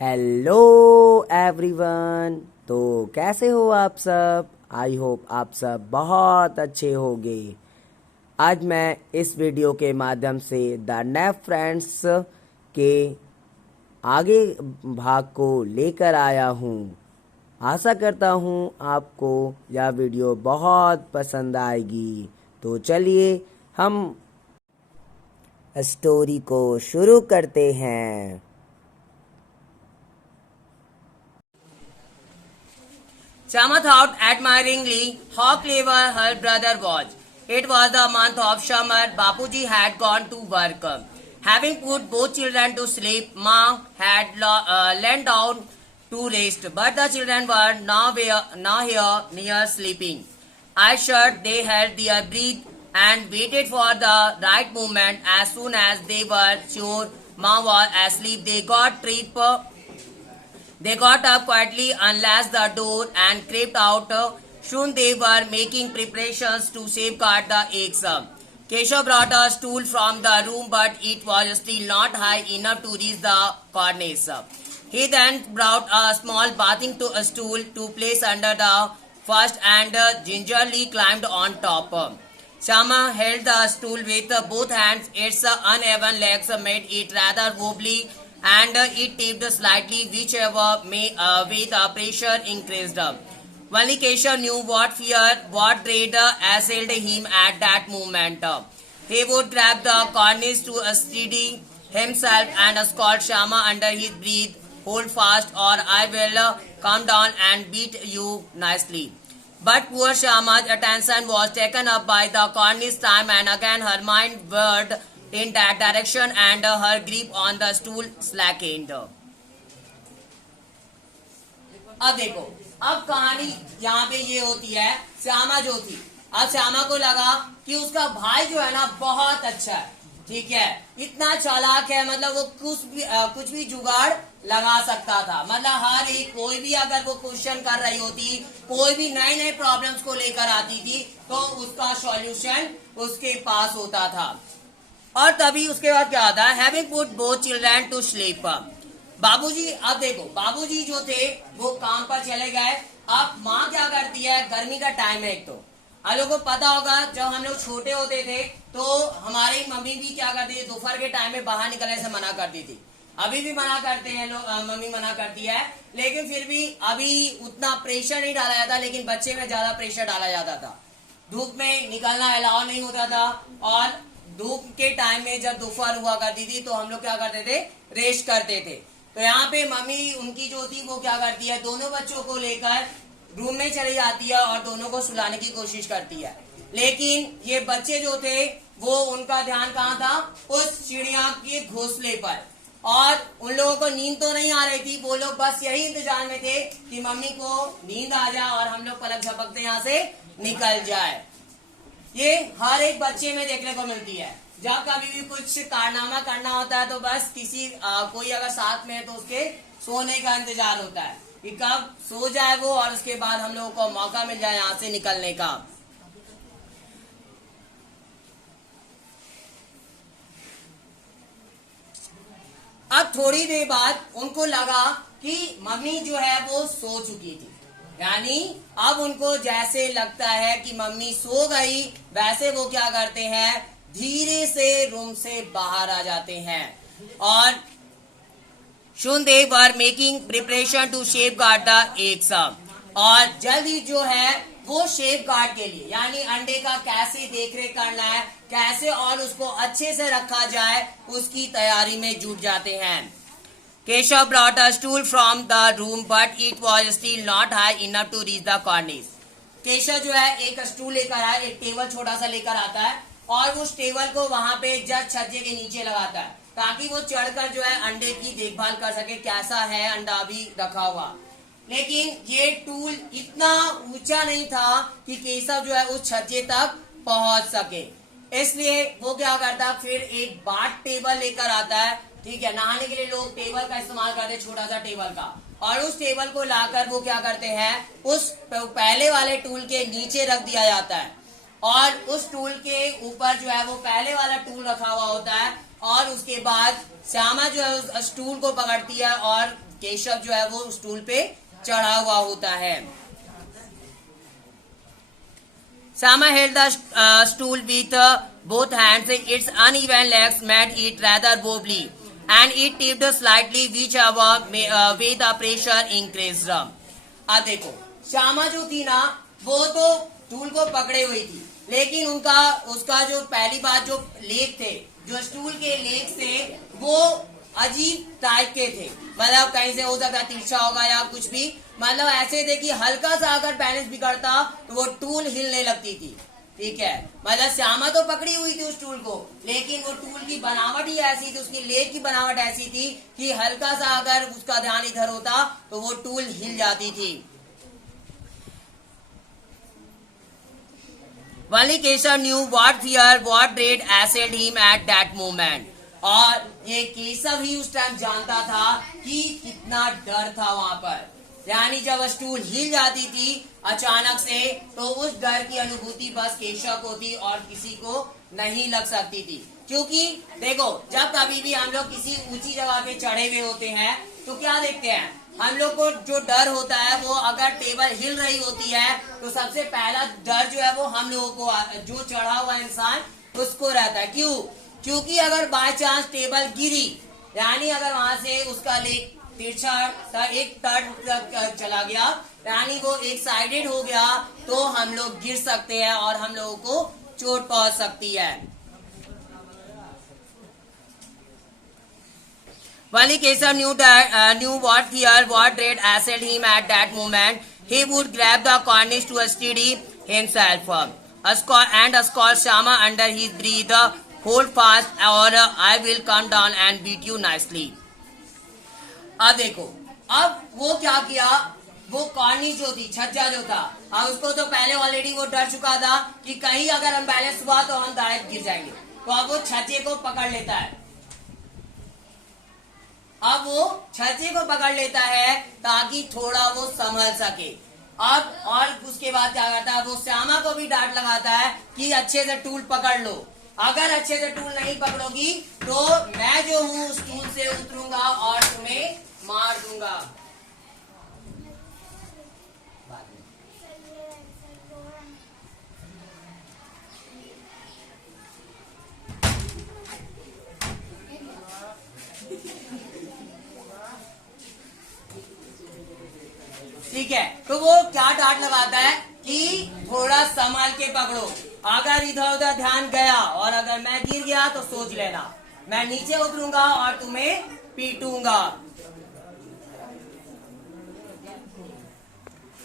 Hello everyone. तो कैसे हो आप सब? आई होप आप सब बहुत अच्छे होंगे। आज मैं इस वीडियो के माध्यम से द नेफ फ्रेंड्स के आगे भाग को लेकर आया हूँ। आशा करता हूँ आपको यह वीडियो बहुत पसंद आएगी। तो चलिए हम स्टोरी को शुरू करते हैं। Shama thought admiringly how clever her brother was. It was the month of summer. Bapuji had gone to work. Having put both children to sleep, Ma had lain down to rest, but the children were nowhere near sleeping. I shut, they held their breath and waited for the right moment. As soon as they were sure Ma was asleep, they got up quietly, unlatched the door, and crept out. Soon they were making preparations to safeguard the eggs. Keshav brought a stool from the room, but it was still not high enough to reach the cornice. He then brought a small bathing stool to place under the first and gingerly climbed on top. Shama held the stool with both hands. Its uneven legs made it rather wobbly and it tipped slightly whichever way the pressure increased. Only Keshav knew what fear, what dread assailed him at that moment. He would grab the cornice to steady himself and scold Shama under his breath, "Hold fast or I will come down and beat you nicely." But poor Shama's attention was taken up by the cornice time and again her mind whirled in that direction and her grip on the stool slackened. अब देखो, अब कहानी यहाँ पे ये होती है, श्यामा जो थी, अब श्यामा को लगा कि उसका भाई जो है ना बहुत अच्छा है, ठीक है, इतना चालाक है, मतलब वो कुछ भी जुगाड़ लगा सकता था। मतलब हर एक कोई भी अगर वो क्वेश्चन कर रही होती, कोई भी नए नए प्रॉब्लम्स को लेकर आती थी, तो उसका सॉल्यूशन उसके पास होता था। और तभी उसके बाद क्या आता है, having put both children to sleep. बाबूजी, अब देखो, बाबूजी जो थे वो काम पर चले गए। अब माँ क्या करती है, गर्मी का टाइम है एक तो, आप लोगों को पता होगा जब हम लोग छोटे होते थे तो हमारी मम्मी भी क्या करती थी, दोपहर के टाइम में बाहर निकलने से मना करती थी। अभी भी मना करते हैं लोग, मम्मी मना करती है, लेकिन फिर भी अभी उतना प्रेशर नहीं डाला जाता, लेकिन बच्चे में ज्यादा प्रेशर डाला जाता था। धूप में निकलना अलाउ नहीं होता था और धूप के टाइम में जब दोपहर हुआ करती थी तो हम लोग क्या करते थे, रेस्ट करते थे। तो यहाँ पे मम्मी उनकी जो थी वो क्या करती है, दोनों बच्चों को लेकर रूम में चली जाती है और दोनों को सुलाने की कोशिश करती है। लेकिन ये बच्चे जो थे वो उनका ध्यान कहाँ था, उस चिड़िया के घोंसले पर, और उन लोगों को नींद तो नहीं आ रही थी। वो लोग बस यही इंतजार में थे कि मम्मी को नींद आ जाए और हम लोग पलक झपकते यहाँ से निकल जाए। ये हर एक बच्चे में देखने को मिलती है। जब कभी भी कुछ कारनामा करना होता है तो बस कोई अगर साथ में है तो उसके सोने का इंतजार होता है कि कब सो जाए वो और उसके बाद हम लोगों को मौका मिल जाए यहाँ से निकलने का। अब थोड़ी देर बाद उनको लगा कि मम्मी जो है वो सो चुकी थी, यानी अब उनको जैसे लगता है कि मम्मी सो गई, वैसे वो क्या करते हैं, धीरे से रूम से बाहर आ जाते हैं। और soon they were making preparation to safeguard the eggs, और जल्दी जो है वो शेफ गार्ड के लिए, यानी अंडे का कैसे देखरेख करना है, कैसे और उसको अच्छे से रखा जाए, उसकी तैयारी में जुट जाते हैं। Keshav brought a stool from the room, but it was still not high enough to reach the cornice. Keshav जो है एक स्टूल लेकर आया, एक टेबल छोटा सा लेकर आता है और उस टेबल को वहां पे जस्ट छज्जे के नीचे लगाता है ताकि वो चढ़कर जो है अंडे की देखभाल कर सके, कैसा है अंडा अभी रखा हुआ। लेकिन ये टूल इतना ऊंचा नहीं था कि केशव जो है उस छज्जे तक पहुंच सके, इसलिए वो क्या करता, फिर एक बाट टेबल लेकर आता है, ठीक है, नहाने के लिए लोग टेबल का इस्तेमाल करते हैं, छोटा सा टेबल का, और उस टेबल को लाकर वो क्या करते हैं, उस पहले वाले टूल के नीचे रख दिया जाता है और उस टूल के ऊपर जो है वो पहले वाला टूल रखा हुआ होता है। और उसके बाद श्यामा जो है उस टूल को पकड़ती है और केशव जो है वो स्टूल पे चढ़ा हुआ होता है। Sama held the stool with both hands. Its uneven legs made it rather wobbly, and it tipped slightly whichever way the pressure increased. अब देखो, श्यामा जो थी ना, वो तो स्टूल को पकड़े हुई थी, लेकिन उसका जो पहली बात जो लेग थे, जो स्टूल के लेग थे, वो अजीब टाइप के थे। मतलब कहीं से हो सकता है तिरछा होगा या कुछ भी, मतलब ऐसे थे कि हल्का सा अगर बैलेंस बिगड़ता तो वो टूल हिलने लगती थी। ठीक है, मतलब श्यामा तो पकड़ी हुई थी उस टूल को, लेकिन वो टूल की बनावट ही ऐसी थी, उसकी लेग की बनावट ऐसी थी कि हल्का सा अगर उसका ध्यान इधर होता तो वो टूल हिल जाती थी। Only Keshav knew what fear, what dread assailed him at that moment. और ये केशव ही उस टाइम जानता था कि कितना डर था वहां पर। यानी जब स्टूल हिल जाती थी अचानक से, तो उस डर की अनुभूति बस केशव को थी और किसी को नहीं लग सकती थी। क्योंकि देखो, जब कभी भी हम लोग किसी ऊंची जगह पे चढ़े हुए होते हैं तो क्या देखते हैं, हम लोग को जो डर होता है वो अगर टेबल हिल रही होती है तो सबसे पहला डर जो है वो हम लोगों को, जो चढ़ा हुआ इंसान उसको रहता है। क्यों? क्योंकि अगर बाय चांस टेबल गिरी, यानी अगर वहां से उसका लेग तिरछा एक तट चला गया, यानी वो एक साइडेड हो गया, तो हम लोग गिर सकते हैं और हम लोगों को चोट पहुंच सकती है। While Keshav knew what fear, what dread assailed him at that moment, he would grab the cornice to steady himself and scold Shama under his breath, "Hold fast, or I will come down and beat you nicely." अब देखो, अब वो क्या किया, वो कॉर्निस जो थी, छज्जा जो था, अब उसको तो पहले ऑलरेडी वो डर चुका था कि कहीं अगर हम बैलेंस हुआ तो हम डायरेक्ट गिर जाएंगे, तो अब वो छज्जे को पकड़ लेता है। अब वो छज्जे को पकड़ लेता है ताकि थोड़ा वो संभल सके। अब और उसके बाद क्या करता है, वो श्यामा को भी डांट लगाता है कि अच्छे से टूल पकड़ लो, अगर अच्छे से टूल नहीं पकड़ोगी तो मैं जो हूँ उस टूल से उतरूंगा और तुम्हें मार दूंगा। ठीक है, तो वो क्या डांट लगाता है कि थोड़ा संभाल के पकड़ो, अगर इधर उधर ध्यान गया और अगर मैं गिर गया तो सोच लेना, मैं नीचे उतरूंगा और तुम्हें पीटूंगा।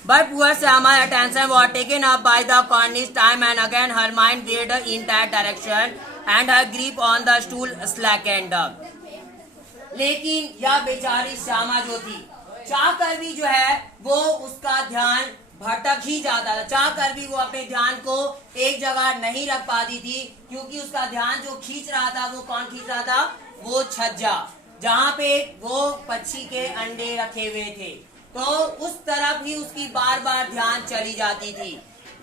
But poor Shama's attention was taken up by the cornice time and again her mind veered in that direction and her grip on the stool slackened. लेकिन यह बेचारी श्यामा जो थी, चाह कर भी जो है वो उसका ध्यान भटक ही जाता था, चाह कर भी वो अपने ध्यान को एक जगह नहीं रख पाती थी, क्योंकि उसका ध्यान जो खींच रहा था वो कौन खींच रहा था, वो छज्जा, जहाँ पे वो पक्षी के अंडे रखे हुए थे, तो उस तरफ ही उसकी बार बार ध्यान चली जाती थी।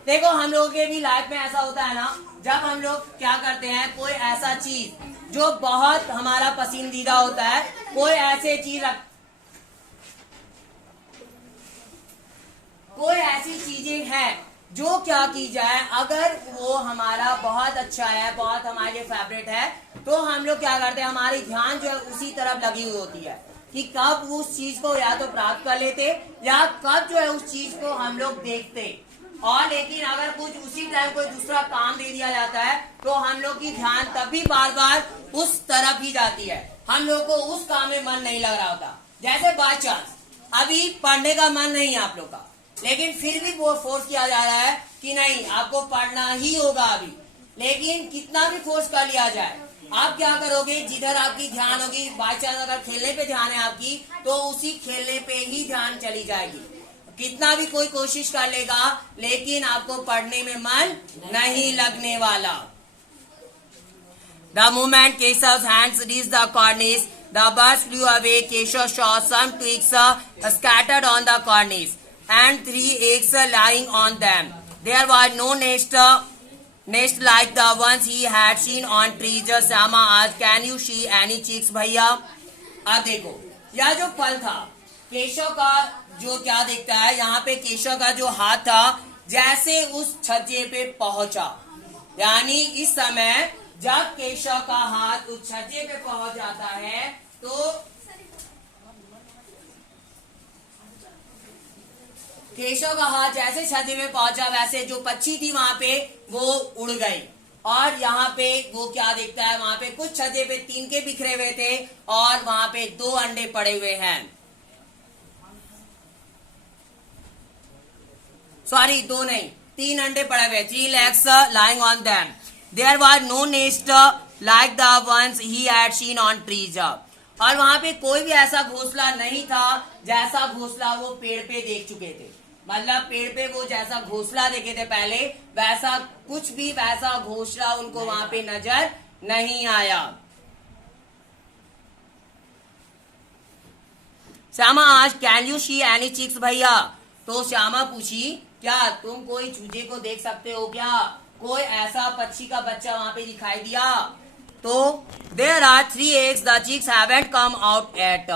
देखो, हम लोगों के भी लाइफ में ऐसा होता है ना, जब हम लोग क्या करते हैं, कोई ऐसा चीज जो बहुत हमारा पसंदीदा होता है, कोई ऐसी चीजें हैं जो क्या की जाए, अगर वो हमारा बहुत अच्छा है, बहुत हमारे फेवरेट है, तो हम लोग क्या करते हैं, हमारी ध्यान जो है उसी तरफ लगी हुई होती है कि कब उस चीज को या तो प्राप्त कर लेते या कब जो है उस चीज को हम लोग देखते। और लेकिन अगर कुछ उसी टाइम कोई दूसरा काम दे दिया जाता है तो हम लोग की ध्यान तभी बार बार उस तरफ ही जाती है, हम लोग को उस काम में मन नहीं लग रहा होता। जैसे बाय चांस अभी पढ़ने का मन नहीं है आप लोग का, लेकिन फिर भी वो फोर्स किया जा रहा है कि नहीं आपको पढ़ना ही होगा अभी, लेकिन कितना भी फोर्स कर लिया जाए, आप क्या करोगे, जिधर आपकी ध्यान होगी, बाय चांस अगर खेलने पे ध्यान है आपकी, तो उसी खेलने पे ही ध्यान चली जाएगी। कितना भी कोई कोशिश कर लेगा, लेकिन आपको पढ़ने में मन नहीं लगने वाला। The moment Keshav's hands reached the cornice, the birds flew away. Keshav saw some twigs scattered on the cornice and 3 eggs lying on them. There was no nest like the ones he had seen on trees. Shama asked, "Can you see any chicks, भैया?" अब देखो, यह जो फल था केशव का जो क्या दिखता है, यहाँ पे केशव का जो हाथ था जैसे उस छज्जे पे पहुंचा, यानी इस समय जब केशव का हाथ उस छज्जे पे पहुंच जाता है तो केशव का हाथ जैसे छज्जे में पहुंचा वैसे जो पक्षी थी वहां पे वो उड़ गई। और यहाँ पे वो क्या दिखता है, वहां पे कुछ छज्जे पे तिनके बिखरे हुए थे और वहां पे 2 अंडे पड़े हुए हैं। सॉरी 2 नहीं, 3 अंडे पड़े हुए, 3 eggs lying on them. There was no nest like the ones he had seen on trees. और वहां पे कोई भी ऐसा घोंसला नहीं था जैसा घोंसला वो पेड़ पे देख चुके थे। मतलब पेड़ पे वो जैसा घोंसला देखे थे पहले, वैसा कुछ भी वैसा घोंसला उनको वहां पे नजर नहीं आया। श्यामा आज can you see any chicks भैया? तो श्यामा पूछी क्या तुम कोई चूजे को देख सकते हो क्या? कोई ऐसा पक्षी का बच्चा वहां पे दिखाई दिया? तो there are 3 eggs, the chicks haven't come out yet.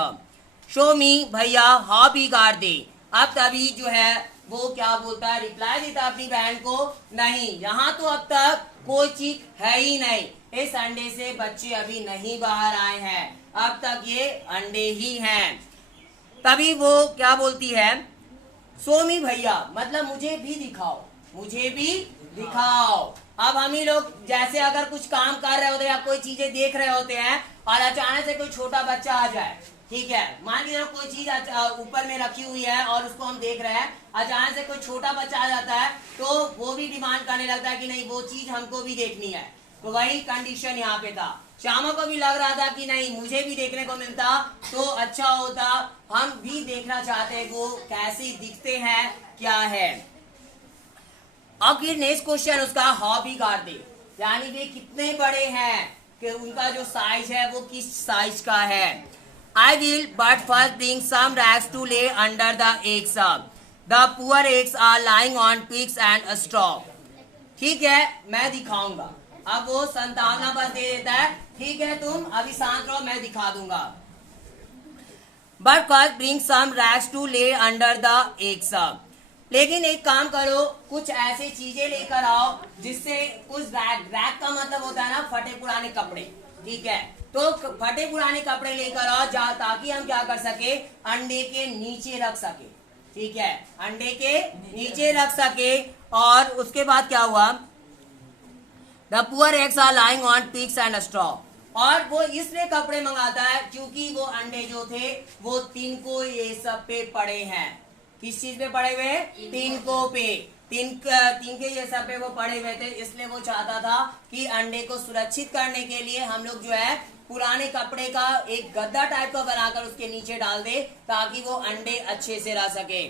Show me भैया हाउ बिग आर दे? अब तभी जो है वो क्या बोलता है, रिप्लाई देता अपनी बहन को, नहीं यहाँ तो अब तक कोई चीक है ही नहीं, इस अंडे से बच्चे अभी नहीं बाहर आए हैं, अब तक ये अंडे ही हैं। तभी वो क्या बोलती है, सोमी भैया मतलब मुझे भी दिखाओ, मुझे भी दिखाओ। अब हम ही लोग जैसे अगर कुछ काम कर रहे होते हैं या कोई चीजें देख रहे होते हैं और अचानक से कोई छोटा बच्चा आ जाए, ठीक है, मान लीजिए कोई चीज ऊपर में रखी हुई है और उसको हम देख रहे हैं, अचानक से कोई छोटा बच्चा आ जाता है तो वो भी डिमांड करने लगता है कि नहीं वो चीज हमको भी देखनी है। तो वही कंडीशन यहाँ पे था। श्यामा को भी लग रहा था कि नहीं मुझे भी देखने को मिलता तो अच्छा होता, हम भी देखना चाहते वो कैसे दिखते हैं क्या है। अब फिर नेक्स्ट क्वेश्चन उसका हाउ बिग आर दे, यानी वे कितने बड़े हैं, कि उनका जो साइज है वो किस साइज का है। I will but first bring some rags to lay under the eggs, the poor eggs are lying on twigs and straw. ठीक है मैं दिखाऊंगा। अब वो संतावना बस दे देता है, ठीक है तुम अभी शांत रहो मैं दिखा दूंगा। But first bring some rags to lay under the eggs, लेकिन एक काम करो कुछ ऐसी चीजें लेकर आओ जिससे कुछ रैग का मतलब होता है ना फटे पुराने कपड़े, ठीक है, तो फटे पुराने कपड़े लेकर आओ ताकि हम क्या कर सके, अंडे के नीचे रख सके, ठीक है, अंडे के नीचे रख सके। और उसके बाद क्या हुआ, the poor eggs are lying on twigs and straw, और वो इसलिए कपड़े मंगाता है क्योंकि वो अंडे जो थे वो तिनको ये सब पे पड़े हैं। किस चीज पे पड़े हुए, तिनको पे, तिनके ये सब पे वो पड़े हुए थे, इसलिए वो चाहता था कि अंडे को सुरक्षित करने के लिए हम लोग जो है पुराने कपड़े का एक गद्दा टाइप का बनाकर उसके नीचे डाल दे ताकि वो अंडे अच्छे से रह सके।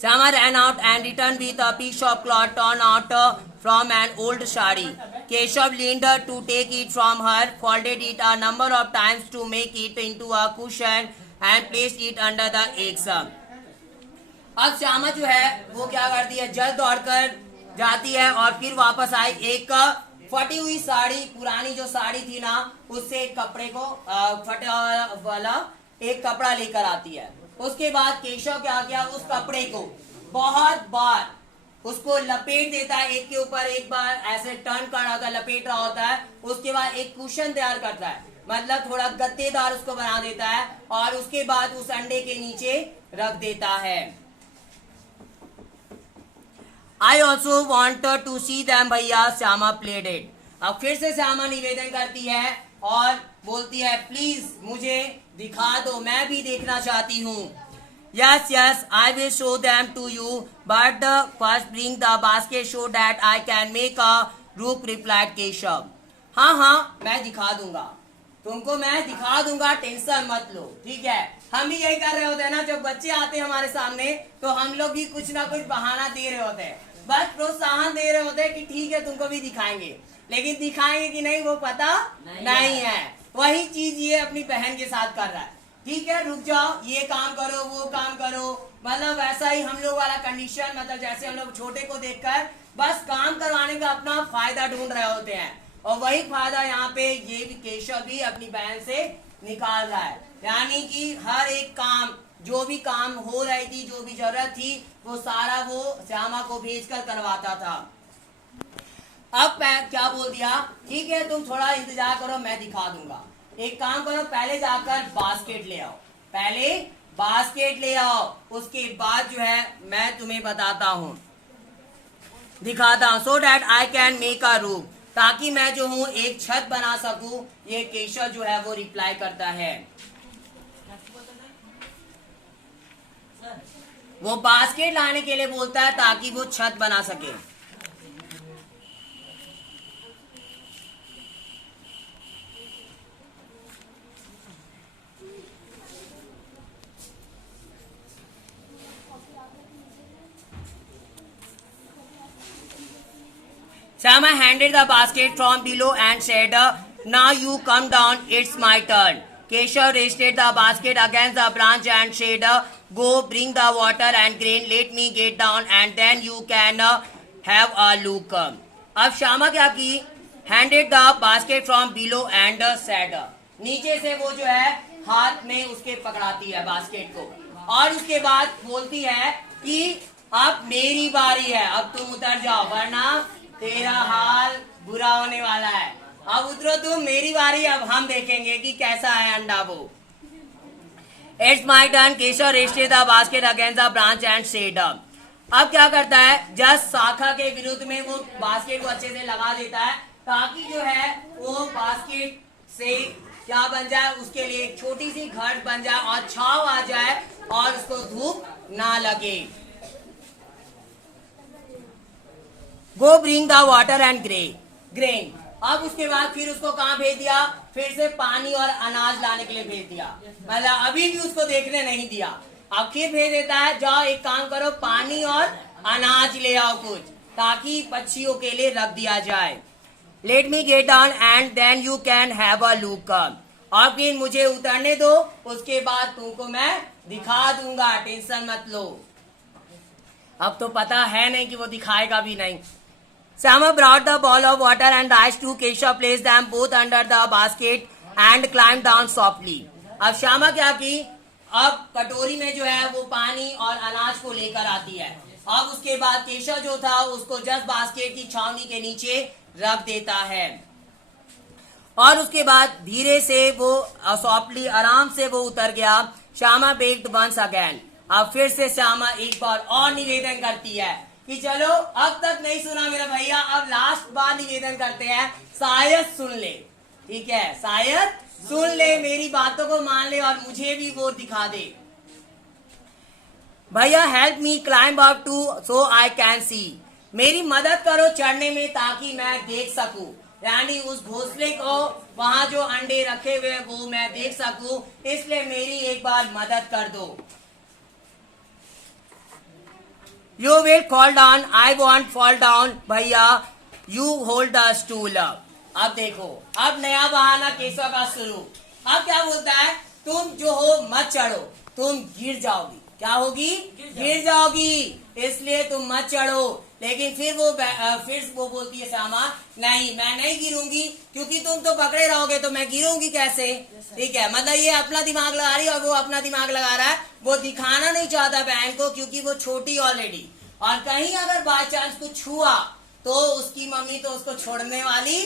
Shama ran out and returned with a piece of cloth torn out from an old sari. Keshav leaned to take it from her, folded it a number of times to make it into a cushion and placed it under the eggs. अब श्यामा जो है वो क्या करती है, जल्द दौड़कर जाती है और फिर वापस आई, एक फटी हुई साड़ी, पुरानी जो साड़ी थी ना उससे एक कपड़े को फटा वाला एक कपड़ा लेकर आती है। उसके बाद केशव क्या किया, उस कपड़े को बहुत बार उसको लपेट देता है, एक के ऊपर एक बार ऐसे टर्न कर रहा होता है, लपेट रहा होता है। उसके बाद एक कुशन तैयार करता है, मतलब थोड़ा गद्देदार उसको बना देता है और उसके बाद उस अंडे के नीचे रख देता है। I also want to see them भैया, श्यामा प्लेड इट। अब फिर से श्यामा निवेदन करती है और बोलती है प्लीज मुझे दिखा दो, मैं भी देखना चाहती हूँ। Yes yes I will show them to you but first bring the basket so that I can make a rope, replied Keshav. हाँ हाँ मैं दिखा दूंगा तुमको, मैं दिखा दूंगा, टेंशन मत लो, ठीक है। हम भी यही कर रहे होते हैं ना, जब बच्चे आते हैं हमारे सामने तो हम लोग भी कुछ ना कुछ बहाना दे रहे होते हैं, बस प्रोत्साहन दे रहे होते हैं कि ठीक है तुमको भी दिखाएंगे, लेकिन दिखाएंगे कि नहीं वो पता नहीं है। वही चीज ये अपनी बहन के साथ कर रहा है, ठीक है रुक जाओ, ये काम करो वो काम करो, मतलब वैसा ही हम लोग वाला कंडीशन, मतलब जैसे हम लोग छोटे को देखकर बस काम करवाने का अपना फायदा ढूंढ रहे होते हैं, और वही फायदा यहाँ पे ये भी केशव भी अपनी बहन से निकाल रहा है। यानी कि हर एक काम, जो भी काम हो रही थी, जो भी जरूरत थी, वो सारा वो श्यामा को भेजकर करवाता था। अब मैं क्या बोल दिया, ठीक है तुम थोड़ा इंतजार करो, मैं दिखा दूंगा। एक काम करो, पहले जाकर बास्केट ले आओ, पहले बास्केट ले आओ, उसके बाद जो है मैं तुम्हें बताता हूं, दिखाता हूं, so that I can make a room, ताकि मैं जो हूं एक छत बना सकूं। ये केशव जो है वो रिप्लाई करता है, वो बास्केट लाने के लिए बोलता है ताकि वो छत बना सके। Shama handed the basket from below and said, "Now you come down, it's my turn." Keshav rested the basket against the branch and said, "Go bring the water and grain, let me get down and then you can have a look." अब श्यामा क्या की, handed the basket from below and said, नीचे से वो जो है हाथ में उसके पकड़ाती है बास्केट को, और उसके बाद बोलती है कि अब मेरी बारी है, अब तुम उतर जाओ वरना तेरा हाल बुरा होने वाला है। अब उतरो तुम, मेरी बारी, अब हम देखेंगे कि कैसा है अंडा वो। It's my turn, Keshav rested the basket against the branch and said. अब क्या करता है, जस्ट शाखा के विरुद्ध में वो बास्केट को अच्छे से लगा देता है, ताकि जो है वो बास्केट से क्या बन जाए, उसके लिए एक छोटी सी घर बन जाए और छाव आ जाए और उसको धूप ना लगे। Go bring the water and grain. अब उसके बाद फिर उसको कहाँ भेज दिया, फिर से पानी और अनाज लाने के लिए भेज दिया, मतलब अभी भी उसको देखने नहीं दिया, अब फिर भेज देता है, जाओ एक काम करो, पानी और अनाज ले आओ कुछ, ताकि पक्षियों के लिए रख दिया जाए। Let me get down and then you can have a look, और फिर मुझे उतरने दो, उसके बाद तुमको मैं दिखा दूंगा, टेंशन मत लो। अब तो पता है नहीं कि वो दिखाएगा भी नहीं। Shama brought the ball of water and rice to Keshav, placed them both under the basket and climbed down softly. अब श्यामा क्या की, अब कटोरी में जो है वो पानी और अनाज को लेकर आती है। अब उसके बाद केशव जो था उसको जस्ट बास्केट की छावनी के नीचे रख देता है, और उसके बाद धीरे से वो सॉफ्टली आराम से वो उतर गया। श्यामा बेग्ड वंस अगेन, अब फिर से श्यामा एक बार और निवेदन करती है कि चलो अब तक नहीं सुना मेरा भैया, अब लास्ट बार निवेदन करते हैं, शायद सुन ले, ठीक है, शायद सुन ले, मेरी बातों को मान ले और मुझे भी वो दिखा दे। भैया help me climb up too so I can see, मेरी मदद करो चढ़ने में ताकि मैं देख सकूं, यानी उस घोंसले को, वहां जो अंडे रखे हुए वो मैं देख सकूं, इसलिए मेरी एक बार मदद कर दो। You will fall down, I won't fall down, भैया you hold the stool up. अब देखो, अब नया बहाना केशव का शुरू। अब क्या बोलता है, तुम जो हो मत चढ़ो, तुम गिर जाओगी। क्या होगी, गिर जाओगी, इसलिए तुम मत चढ़ो। लेकिन फिर वो बोलती है श्यामा, नहीं मैं नहीं गिरूंगी, क्योंकि तुम तो पकड़े रहोगे तो मैं गिरूंगी कैसे, ठीक है, मतलब ये अपना दिमाग लगा रही है और वो अपना दिमाग लगा रहा है, वो दिखाना नहीं चाहता बहन को, क्योंकि वो छोटी ऑलरेडी, और कहीं अगर बाय चांस कुछ छुआ तो उसकी मम्मी तो उसको छोड़ने वाली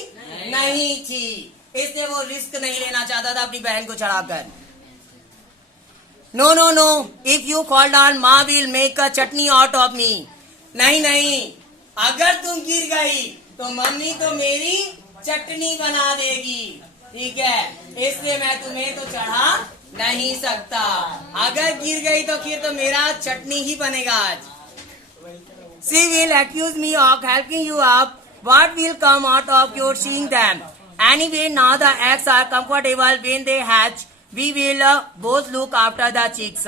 नहीं थी, इसलिए वो रिस्क नहीं लेना चाहता था अपनी बहन को चढ़ाकर। No no no, if you fall down माँ will make a chutney out of me, नहीं नहीं, अगर तुम गिर गई तो मम्मी तो मेरी चटनी बना देगी, ठीक है, इसलिए मैं तुम्हें तो चढ़ा नहीं सकता, अगर गिर गई तो फिर तो मेरा चटनी ही बनेगा आज। She will accuse me of helping you up. What will come out of your seeing them? Anyway, now the eggs are comfortable. When they hatch, we will both look after the chicks.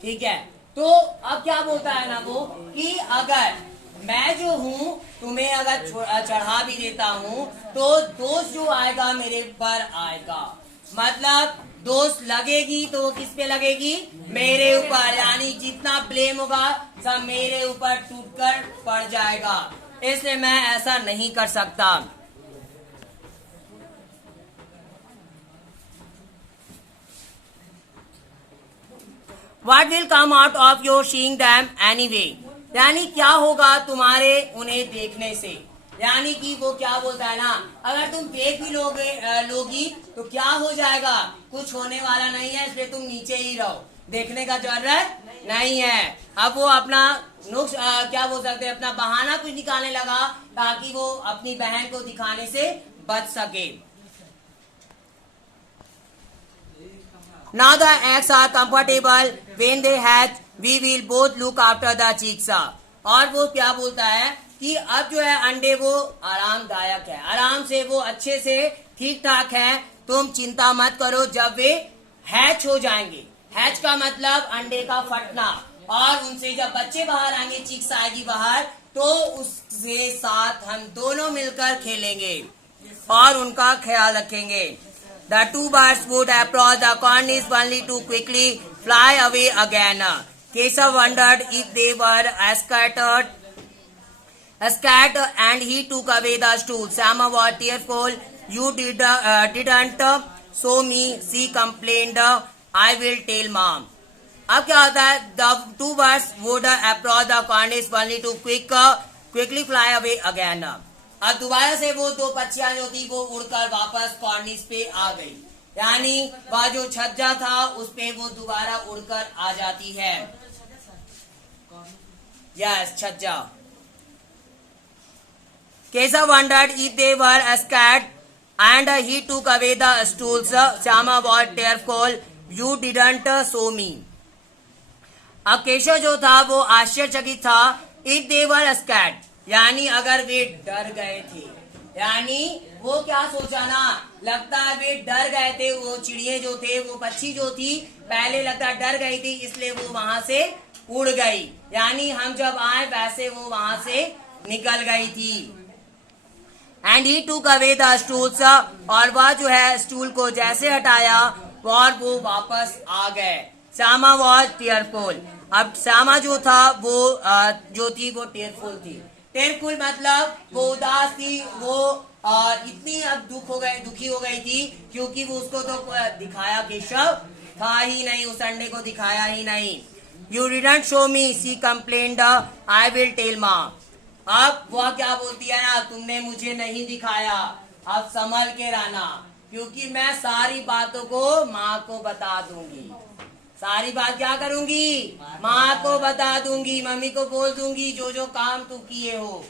ठीक है, तो अब क्या बोलता है ना वो, कि अगर मैं जो हूँ तुम्हें अगर चढ़ा भी देता हूँ तो दोष जो आएगा मेरे पर आएगा। मतलब दोष लगेगी तो वो किस पे लगेगी? मेरे ऊपर। यानी जितना ब्लेम होगा सब मेरे ऊपर टूटकर पड़ जाएगा। इसलिए मैं ऐसा नहीं कर सकता। What will come out of your seeing them anyway? यानी क्या होगा तुम्हारे उन्हें देखने से? यानी कि वो क्या बोलता है ना, अगर तुम देख भी लोगी तो क्या हो जाएगा? कुछ होने वाला नहीं है, इसलिए तुम नीचे ही रहो, देखने का जरूरत नहीं है। अब वो अपना नुक्स क्या बोल सकते हैं, अपना बहाना कुछ निकालने लगा ताकि वो अपनी बहन को दिखाने से बच सके। Now the eggs are comfortable. When they hatch, we will both look after the chicks. और वो क्या बोलता है कि अब जो है अंडे वो आरामदायक है, आराम से वो अच्छे से ठीक ठाक है, तुम चिंता मत करो। जब वे हैच हो जाएंगे, हैच का मतलब अंडे का फटना, और उनसे जब बच्चे बाहर आएंगे, चिक्स आएगी बाहर, तो उसके साथ हम दोनों मिलकर खेलेंगे और उनका ख्याल रखेंगे। The two birds would approach the cornice only to quickly fly away again. Keshav wondered if they were scared, and he took away the stool. Shama was tearful. You didn't show me, she complained. I will tell mom. अब क्या होता है? The two birds would approach the cornice only to quickly fly away again. अब दोबारा से वो दो पक्षियां जो थी वो उड़कर वापस कॉर्निस पे आ गई। यानी वह जो छज्जा था उस पे वो दोबारा उड़कर आ जाती है। यस, छज्जा। Keshav wondered if they were scared, and he took away the stools. Shama was tearful. You didn't show me. अब केशव जो था वो आश्चर्यचकित था। If they were scared, यानी अगर वे डर गए थे, यानी वो क्या सोचा ना, लगता है वे डर गए थे। वो चिड़िए जो थे, वो पक्षी जो थी, पहले लगता है डर गई थी, इसलिए वो वहां से उड़ गई। यानी हम जब आए वैसे वो वहां से निकल गई थी। एंड ही टूक अवे द स्टूल्स, और वह जो है स्टूल को जैसे हटाया और वो वापस आ गए। Shyama was tearful. अब श्यामा जो था वो जो थी वो टीयरफुल थी। टेयरफुल मतलब वो उदास थी, वो इतनी अब दुखी हो गई थी, क्योंकि वो उसको तो दिखाया केशव था ही नहीं, उस अंडे को दिखाया ही नहीं। You didn't show me, she complained, I will tell माँ। अब वह क्या बोलती है ना, तुमने मुझे नहीं दिखाया, अब संभल के रहना, क्योंकि मैं सारी बातों को माँ को बता दूंगी। सारी बात क्या करूंगी? माँ को बता दूंगी, मम्मी को बोल दूंगी जो जो काम तू किए हो।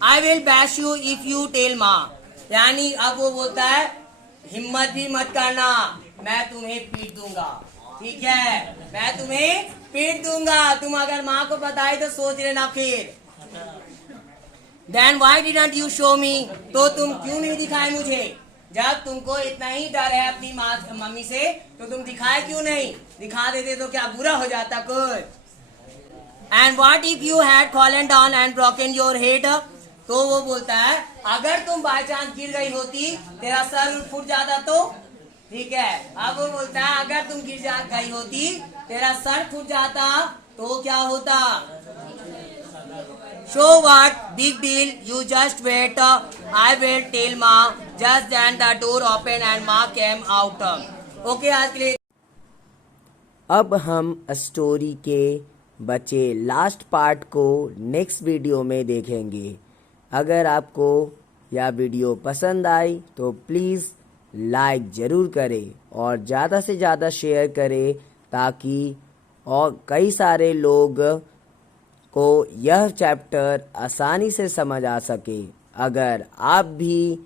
I will bash you if you tell माँ। यानी अब वो बोलता है हिम्मत भी मत करना, मैं तुम्हें पीट दूंगा। ठीक है, मैं तुम्हें पीट दूंगा, तुम अगर माँ को बताए तो सोच लेना फिर। Then why didn't you show me, तो तुम क्यों नहीं दिखाए मुझे? जब तुमको इतना ही डर है अपनी मम्मी से, तो तुम दिखाए क्यों नहीं? दिखा देते तो क्या बुरा हो जाता कुछ? And what if you had fallen down and broken your head, तो वो बोलता है अगर तुम बाय चांस गिर गई होती, तेरा सर फूट जाता तो? ठीक है, अब वो बोलता है अगर तुम गिर गई होती, तेरा सर फूट जाता तो क्या होता? So what? Big deal. You just wait. I will tell Ma. Just then the door opened and Ma came out. Okay, आज के लिए। अब हम स्टोरी के बचे लास्ट पार्ट को नेक्स्ट वीडियो में देखेंगे। अगर आपको यह वीडियो पसंद आई तो प्लीज़ लाइक ज़रूर करें और ज़्यादा से ज़्यादा शेयर करें, ताकि और कई सारे लोग को यह चैप्टर आसानी से समझ आ सके। अगर आप भी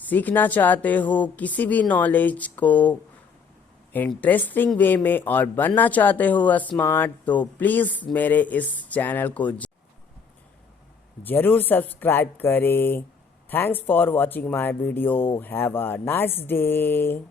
सीखना चाहते हो किसी भी नॉलेज को इंटरेस्टिंग वे में और बनना चाहते हो स्मार्ट, तो प्लीज़ मेरे इस चैनल को ज़रूर सब्सक्राइब करें। Thanks for watching my video. Have a nice day.